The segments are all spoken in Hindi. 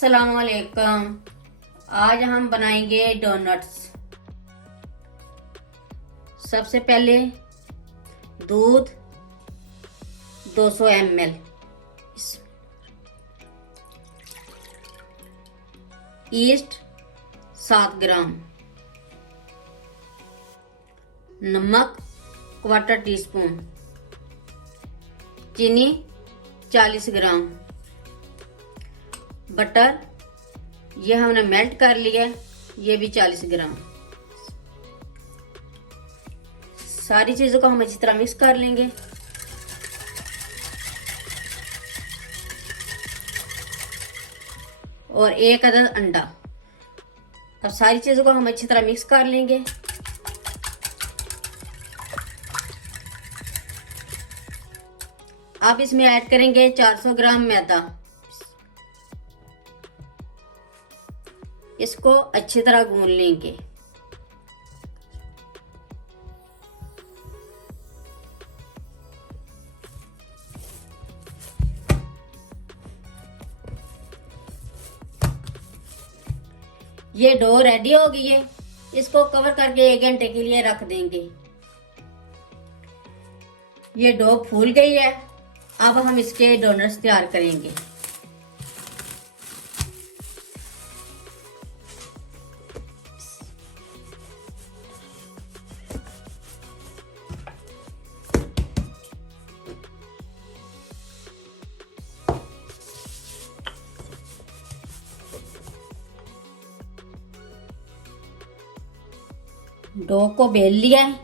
अस्सलाम वालेकुम। आज हम बनाएंगे डोनट्स। सबसे पहले दूध 200 ml, ईस्ट 7 ग्राम, नमक 1/4 टीस्पून, चीनी 40 ग्राम, बटर ये हमने मेल्ट कर लिया, ये भी 40 ग्राम। सारी चीजों को हम अच्छी तरह मिक्स कर लेंगे। और 1 अदद अंडा। अब सारी चीजों को हम अच्छी तरह मिक्स कर लेंगे। अब इसमें ऐड करेंगे 400 ग्राम मैदा। इसको अच्छी तरह गूंद लेंगे। ये डो रेडी हो गई है। इसको कवर करके 1 घंटे के लिए रख देंगे। ये डो फूल गई है। अब हम इसके डोनट्स तैयार करेंगे। डो को बेल लिया है।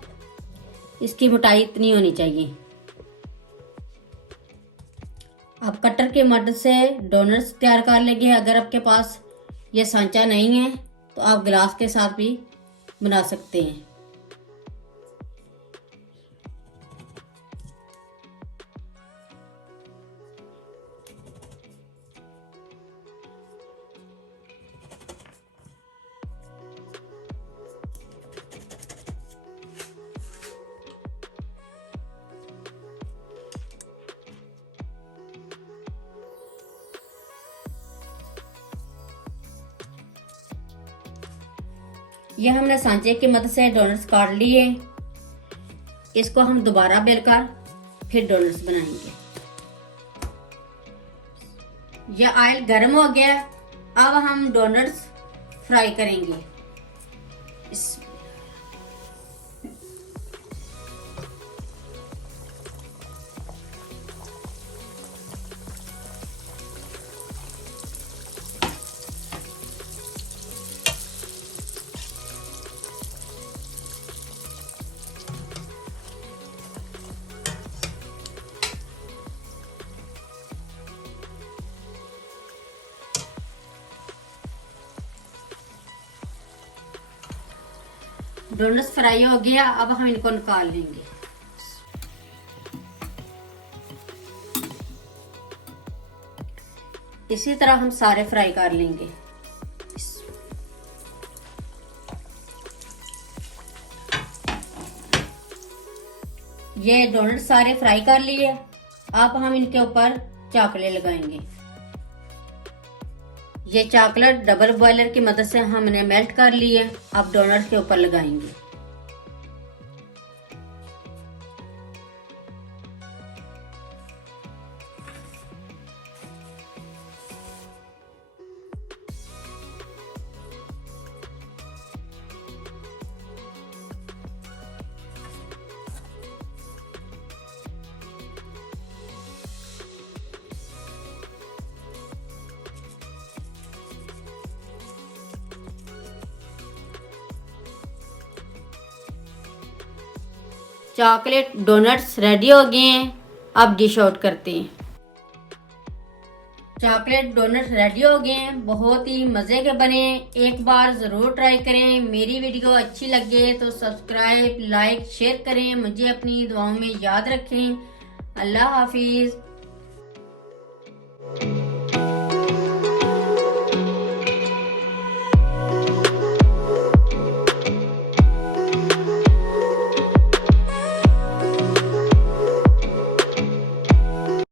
इसकी मोटाई इतनी होनी चाहिए। अब कटर की मदद से डोनट्स तैयार कर लेंगे। अगर आपके पास ये सांचा नहीं है तो आप गिलास के साथ भी बना सकते हैं। यह हमने सांचे की मदद से डोनट्स काट लिए। इसको हम दोबारा बेलकर फिर डोनट्स बनाएंगे। यह ऑयल गर्म हो गया। अब हम डोनट्स फ्राई करेंगे। डोनट्स फ्राई हो गया। अब हम इनको निकाल लेंगे। इसी तरह हम सारे फ्राई कर लेंगे। ये डोनट सारे फ्राई कर लिए। अब हम इनके ऊपर चॉकलेट लगाएंगे। ये चॉकलेट डबल बॉयलर की मदद से हमने मेल्ट कर ली है। अब डोनट्स के ऊपर लगाएंगे। चॉकलेट डोनट्स रेडी हो गए हैं। अब डिश आउट करते हैं। चॉकलेट डोनट्स रेडी हो गए हैं। बहुत ही मज़े के बने हैं। एक बार ज़रूर ट्राई करें। मेरी वीडियो अच्छी लगे तो सब्सक्राइब, लाइक, शेयर करें। मुझे अपनी दुआओं में याद रखें। अल्लाह हाफिज़।